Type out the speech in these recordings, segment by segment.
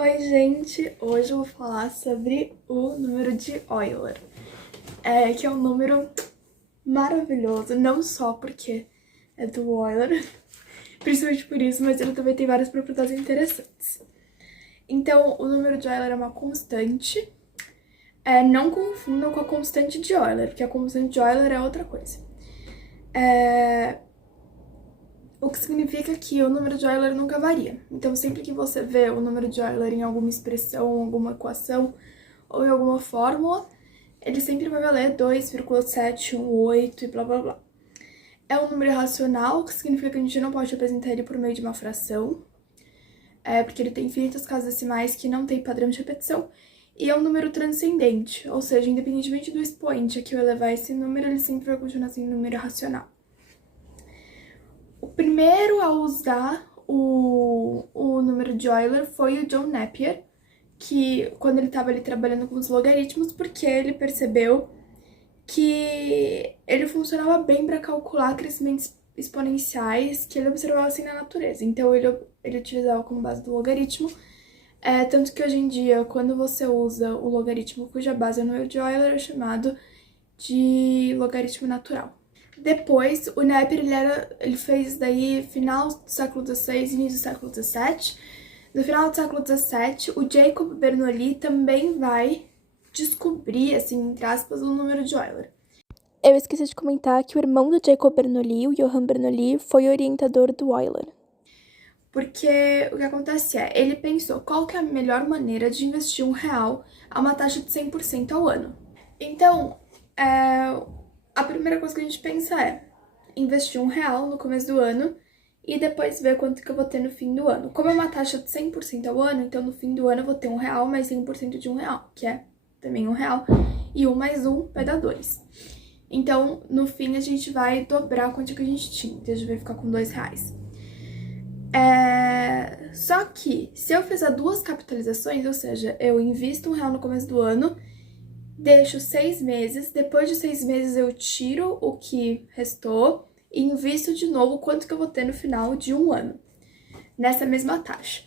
Oi, gente! Hoje eu vou falar sobre o número de Euler, que é um número maravilhoso, não só porque é do Euler, principalmente por isso, mas ele também tem várias propriedades interessantes. Então, o número de Euler é uma constante, não confundam com a constante de Euler, porque a constante de Euler é outra coisa. O que significa que o número de Euler nunca varia. Então, sempre que você vê o número de Euler em alguma expressão, alguma equação ou em alguma fórmula, ele sempre vai valer 2,718 e blá blá blá. É um número irracional, o que significa que a gente não pode representar ele por meio de uma fração, porque ele tem infinitas casas decimais que não tem padrão de repetição, e é um número transcendente, ou seja, independentemente do expoente a que eu elevar esse número, ele sempre vai continuar sendo um número racional. O primeiro a usar o número de Euler foi o John Napier, que quando ele estava ali trabalhando com os logaritmos, porque ele percebeu que ele funcionava bem para calcular crescimentos exponenciais que ele observava assim na natureza. Então ele utilizava como base do logaritmo, tanto que hoje em dia, quando você usa o logaritmo cuja base é o número de Euler, é chamado de logaritmo natural. Depois, o Napier, ele fez daí final do século XVI, início do século XVII. No final do século XVII, o Jacob Bernoulli também vai descobrir, assim, entre aspas, o número de Euler. Eu esqueci de comentar que o irmão do Jacob Bernoulli, o Johann Bernoulli, foi orientador do Euler. Porque o que acontece ele pensou qual que é a melhor maneira de investir R$1 a uma taxa de 100% ao ano. Então, a primeira coisa que a gente pensa é investir R$1 no começo do ano e depois ver quanto que eu vou ter no fim do ano. Como é uma taxa de 100% ao ano, então no fim do ano eu vou ter R$1 mais 100% de R$1, que é também R$1, e 1 mais 1 vai dar 2. Então, no fim, a gente vai dobrar a quantia que a gente tinha, então a gente vai ficar com R$2. Só que, se eu fizer duas capitalizações, ou seja, eu invisto R$1 no começo do ano, deixo 6 meses, depois de 6 meses eu tiro o que restou e invisto de novo quanto que eu vou ter no final de um ano, nessa mesma taxa.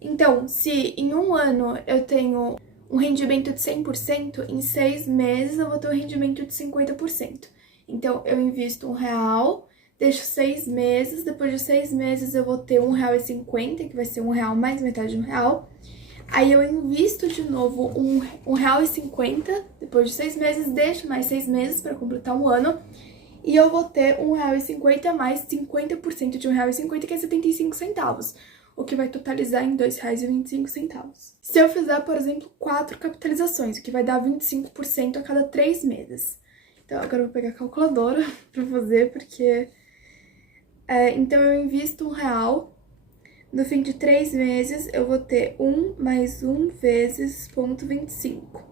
Então, se em um ano eu tenho um rendimento de 100%, em 6 meses eu vou ter um rendimento de 50%. Então, eu invisto R$1, deixo 6 meses, depois de 6 meses eu vou ter R$1,50, que vai ser R$1 mais metade de R$1. Aí eu invisto de novo R$1,50, depois de 6 meses, deixo mais 6 meses para completar um ano, e eu vou ter R$1,50 mais 50% de R$1,50, que é 75 centavos, o que vai totalizar em R$2,25. Se eu fizer, por exemplo, 4 capitalizações, o que vai dar 25% a cada 3 meses. Então, agora eu vou pegar a calculadora para fazer, porque... então, eu invisto R$1. No fim de 3 meses, eu vou ter 1 mais 1 vezes 0,25.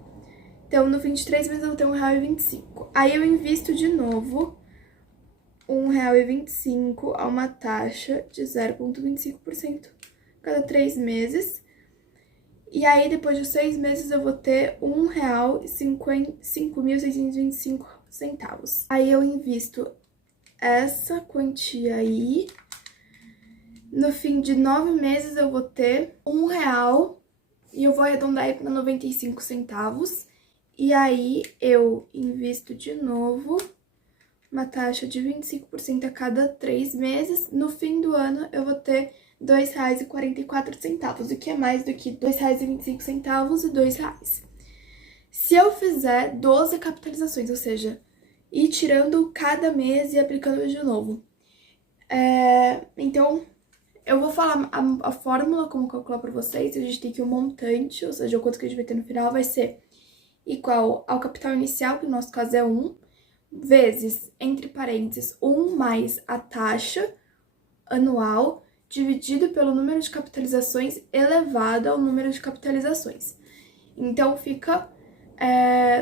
Então, no fim de 3 meses, eu vou ter R$1,25. Aí, eu invisto de novo R$1,25 a uma taxa de 0,25% cada 3 meses. E aí, depois de 6 meses, eu vou ter R$5.625. Aí, eu invisto essa quantia aí. No fim de 9 meses eu vou ter R$1 e eu vou arredondar aí para 95 centavos. E aí eu invisto de novo uma taxa de 25% a cada 3 meses. No fim do ano eu vou ter R$2,44, o que é mais do que R$2,25 e R$2. Se eu fizer 12 capitalizações, ou seja, ir tirando cada mês e aplicando de novo. Então... eu vou falar a fórmula, como calcular para vocês. A gente tem que o montante, ou seja, o quanto que a gente vai ter no final, vai ser igual ao capital inicial, que no nosso caso é 1, vezes, entre parênteses, 1 mais a taxa anual, dividido pelo número de capitalizações elevado ao número de capitalizações. Então, fica,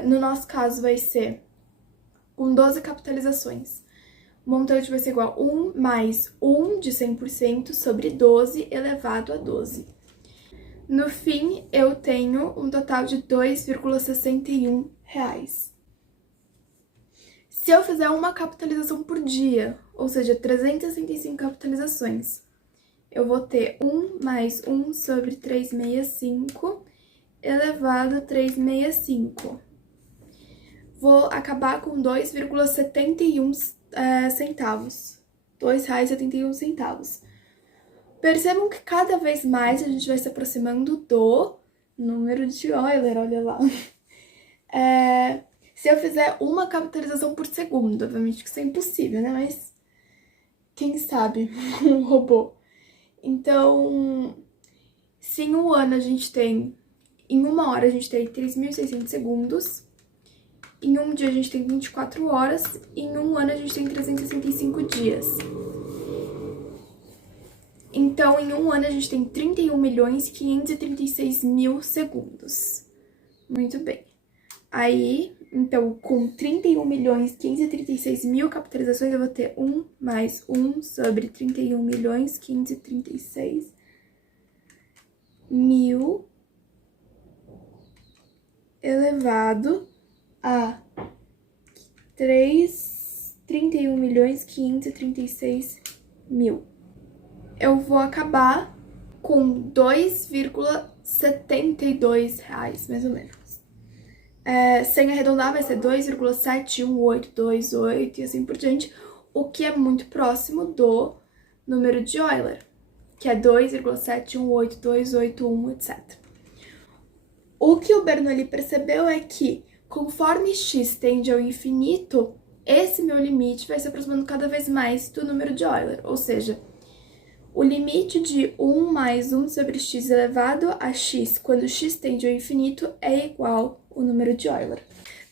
no nosso caso, vai ser com 12 capitalizações. O montante vai ser igual a 1 mais 1 de 100% sobre 12 elevado a 12. No fim, eu tenho um total de R$2,61. Se eu fizer uma capitalização por dia, ou seja, 365 capitalizações, eu vou ter 1 mais 1 sobre 365 elevado a 365. Vou acabar com 2,71 centavos. R$2,71. Percebam que cada vez mais a gente vai se aproximando do número de Euler, olha lá. Se eu fizer uma capitalização por segundo, obviamente que isso é impossível, né? Mas quem sabe um robô. Então, se em um ano a gente tem, em uma hora a gente tem 3.600 segundos, em um dia a gente tem 24 horas, e em um ano a gente tem 365 dias. Então, em um ano a gente tem 31.536.000 segundos. Muito bem. Aí, então, com 31.536.000 capitalizações, eu vou ter 1 mais 1 sobre 31.536.000 elevado a 31.536.000. Eu vou acabar com R$2,72, mais ou menos. Sem arredondar, vai ser 2,71828 e assim por diante, o que é muito próximo do número de Euler, que é 2,7182881, etc. O que o Bernoulli percebeu é que, conforme x tende ao infinito, esse meu limite vai se aproximando cada vez mais do número de Euler, ou seja, o limite de 1 mais 1 sobre x elevado a x, quando x tende ao infinito, é igual ao número de Euler.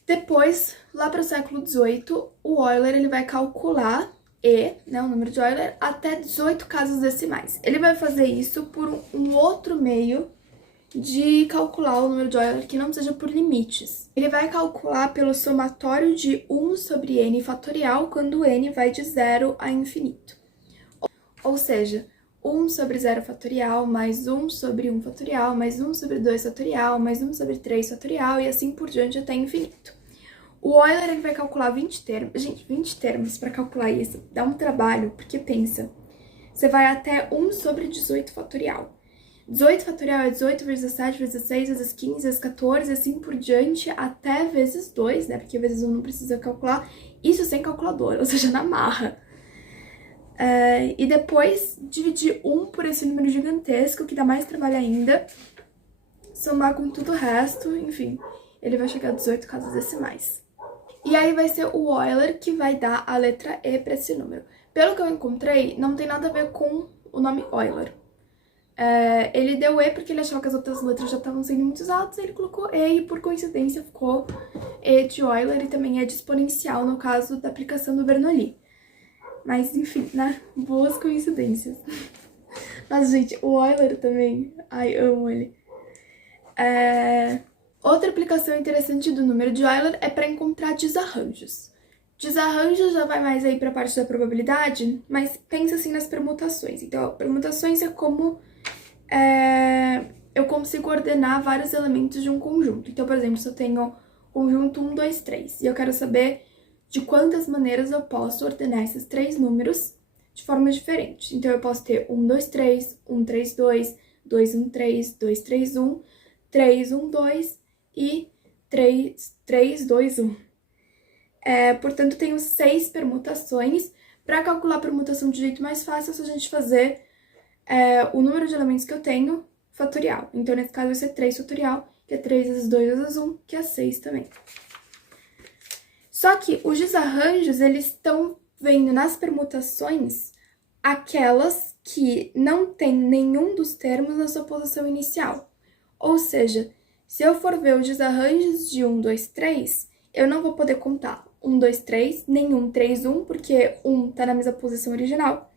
Depois, lá para o século XVIII, o Euler ele vai calcular o número de Euler, até 18 casas decimais. Ele vai fazer isso por um outro meio de calcular o número de Euler que não seja por limites. Ele vai calcular pelo somatório de 1 sobre n fatorial, quando n vai de 0 a infinito. Ou seja, 1 sobre 0 fatorial, mais 1 sobre 1 fatorial, mais 1 sobre 2 fatorial, mais 1 sobre 3 fatorial, e assim por diante até infinito. O Euler ele vai calcular 20 termos. Gente, 20 termos para calcular isso dá um trabalho, porque pensa, você vai até 1 sobre 18 fatorial. 18 fatorial é 18 vezes 7 vezes 6 vezes 15 vezes 14, assim por diante, até vezes 2, né? Porque vezes 1 não precisa calcular. Isso sem calculadora, ou seja, na marra. E depois dividir 1 por esse número gigantesco, que dá mais trabalho ainda. Somar com tudo o resto, enfim, ele vai chegar a 18 casas decimais. E aí vai ser o Euler que vai dar a letra E para esse número. Pelo que eu encontrei, não tem nada a ver com o nome Euler. Ele deu E porque ele achou que as outras letras já estavam sendo muito usadas, ele colocou E e por coincidência ficou E de Euler e também E de exponencial no caso da aplicação do Bernoulli. Mas enfim, né? Boas coincidências. Mas gente, o Euler também, ai, amo ele. Outra aplicação interessante do número de Euler é para encontrar desarranjos. Desarranjo já vai mais aí para a parte da probabilidade, mas pensa assim nas permutações. Então, permutações é como eu consigo ordenar vários elementos de um conjunto. Então, por exemplo, se eu tenho conjunto 1, 2, 3, e eu quero saber de quantas maneiras eu posso ordenar esses 3 números de formas diferentes. Então, eu posso ter 1, 2, 3, 1, 3, 2, 2, 1, 3, 2, 3, 1, 3, 1, 2 e 3, 3, 2, 1. Portanto, tenho 6 permutações. Para calcular a permutação de jeito mais fácil, é só a gente fazer o número de elementos que eu tenho fatorial. Então, nesse caso, vai ser 3 fatorial, que é 3 vezes 2 vezes 1, que é 6 também. Só que os desarranjos, eles estão vendo nas permutações aquelas que não tem nenhum dos termos na sua posição inicial. Ou seja, se eu for ver os desarranjos de 1, 2, 3, eu não vou poder contar 1, 2, 3, nem 1, 3, 1, porque 1 está na mesma posição original,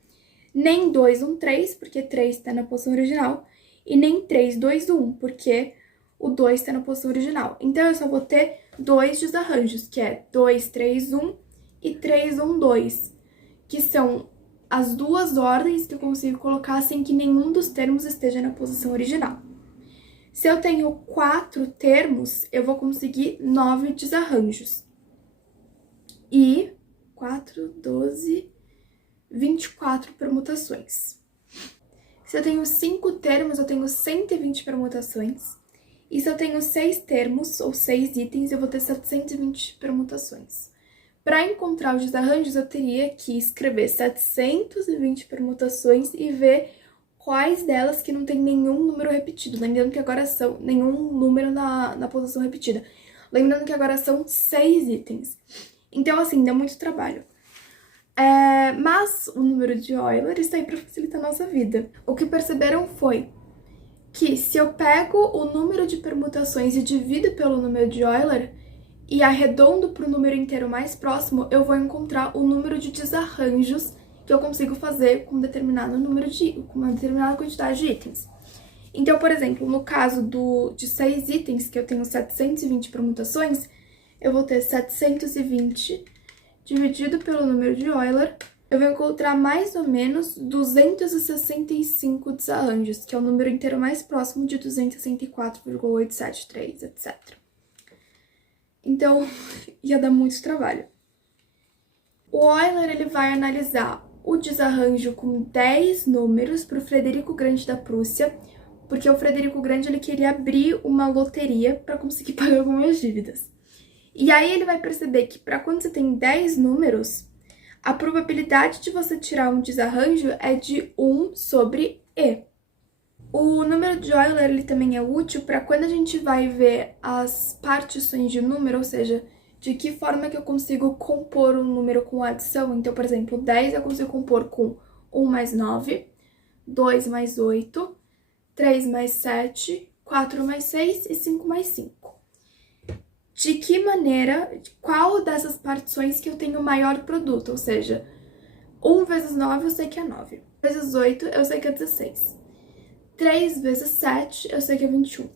nem 2, 1, 3, porque 3 está na posição original, e nem 3, 2, 1, porque o 2 está na posição original. Então, eu só vou ter 2 desarranjos, que é 2, 3, 1 e 3, 1, 2, que são as duas ordens que eu consigo colocar sem que nenhum dos termos esteja na posição original. Se eu tenho 4 termos, eu vou conseguir 9 desarranjos. E 4, 12, 24 permutações. Se eu tenho 5 termos, eu tenho 120 permutações. E se eu tenho 6 termos, ou 6 itens, eu vou ter 720 permutações. Para encontrar os desarranjos, eu teria que escrever 720 permutações e ver quais delas que não tem nenhum número repetido. Lembrando que agora são nenhum número na posição repetida. Lembrando que agora são 6 itens. Então, assim, deu muito trabalho. Mas o número de Euler está aí para facilitar a nossa vida. O que perceberam foi que se eu pego o número de permutações e divido pelo número de Euler e arredondo para o número inteiro mais próximo, eu vou encontrar o número de desarranjos que eu consigo fazer com com uma determinada quantidade de itens. Então, por exemplo, no caso de 6 itens, que eu tenho 720 permutações, eu vou ter 720 dividido pelo número de Euler, eu vou encontrar mais ou menos 265 desarranjos, que é o número inteiro mais próximo de 264,873, etc. Então, ia dar muito trabalho. O Euler ele vai analisar o desarranjo com 10 números para o Frederico Grande da Prússia, porque o Frederico Grande ele queria abrir uma loteria para conseguir pagar algumas dívidas. E aí ele vai perceber que para quando você tem 10 números, a probabilidade de você tirar um desarranjo é de 1 sobre E. O número de Euler ele também é útil para quando a gente vai ver as partições de número, ou seja, de que forma que eu consigo compor um número com adição. Então, por exemplo, 10 eu consigo compor com 1 mais 9, 2 mais 8, 3 mais 7, 4 mais 6 e 5 mais 5. De que maneira, qual dessas partições que eu tenho maior produto, ou seja, 1 vezes 9 eu sei que é 9, vezes 8 eu sei que é 16, 3 vezes 7 eu sei que é 21,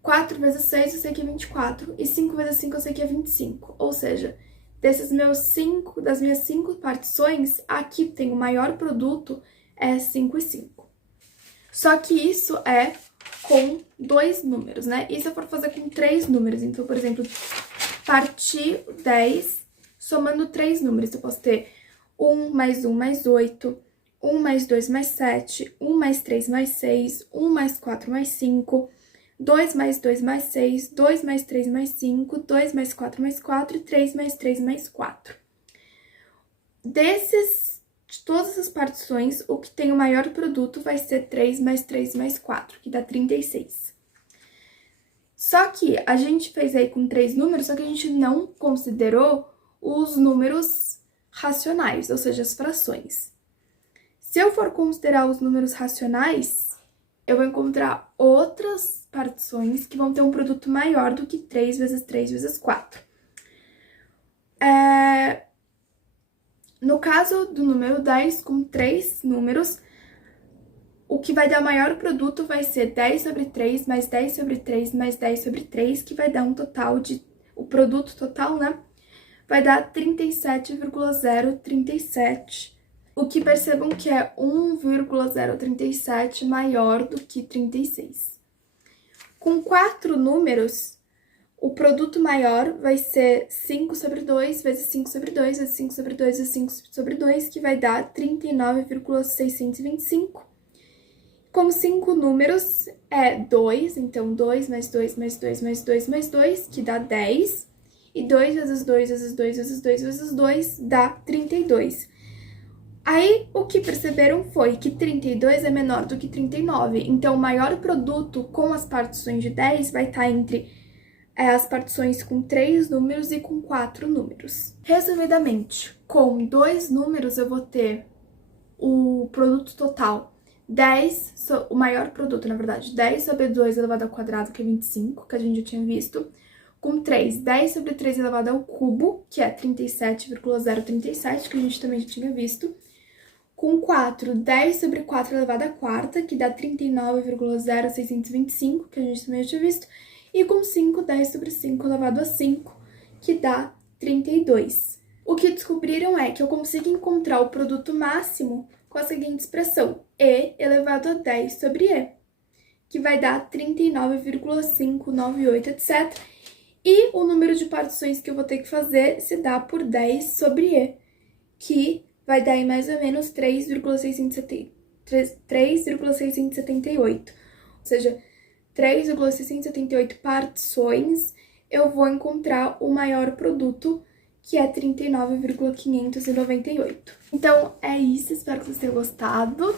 4 vezes 6 eu sei que é 24 e 5 vezes 5 eu sei que é 25, ou seja, das minhas 5 partições, aqui tem o maior produto é 5 e 5. Só que isso é com 2 números, né? E se eu for fazer com 3 números? Então, por exemplo, partir 10 somando 3 números. Eu posso ter 1 mais 1 mais 8, 1 mais 2 mais 7, 1 mais 3 mais 6, 1 mais 4 mais 5, 2 mais 2 mais 6, 2 mais 3 mais 5, 2 mais 4 mais 4 e 3 mais 3 mais 4. De todas as partições, o que tem o maior produto vai ser 3 mais 3 mais 4, que dá 36. Só que a gente fez aí com 3 números, só que a gente não considerou os números racionais, ou seja, as frações. Se eu for considerar os números racionais, eu vou encontrar outras partições que vão ter um produto maior do que 3 vezes 3 vezes 4. No caso do número 10, com 3 números, o que vai dar maior produto vai ser 10 sobre 3, mais 10 sobre 3, mais 10 sobre 3, que vai dar um total de... O produto total, né? Vai dar 37,037. O que percebam que é 1,037 maior do que 36. Com 4 números, o produto maior vai ser 5 sobre 2 vezes 5 sobre 2 vezes 5 sobre 2 vezes 5 sobre 2, que vai dar 39,625. Com 5 números, é 2, então 2 mais 2 mais 2 mais 2 mais 2, que dá 10. E 2 vezes 2 vezes 2 vezes 2 vezes 2 dá 32. Aí, o que perceberam foi que 32 é menor do que 39. Então, o maior produto com as partições de 10 vai estar entre as partições com 3 números e com 4 números. Resumidamente, com 2 números eu vou ter o produto total 10, o maior produto, na verdade, 10 sobre 2 elevado ao quadrado, que é 25, que a gente já tinha visto. Com 3, 10 sobre 3 elevado ao cubo, que é 37,037, que a gente também já tinha visto. Com 4, 10 sobre 4 elevado à quarta, que dá 39,0625, que a gente também já tinha visto. E com 5, 10 sobre 5 elevado a 5, que dá 32. O que descobriram é que eu consigo encontrar o produto máximo com a seguinte expressão, E elevado a 10 sobre E, que vai dar 39,598, etc. E o número de partições que eu vou ter que fazer se dá por 10 sobre E, que vai dar em mais ou menos 3,670 3,678. Ou seja, 3,678 partições, eu vou encontrar o maior produto, que é 39,598. Então, é isso. Espero que vocês tenham gostado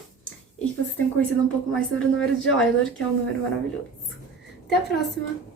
e que vocês tenham conhecido um pouco mais sobre o número de Euler, que é um número maravilhoso. Até a próxima!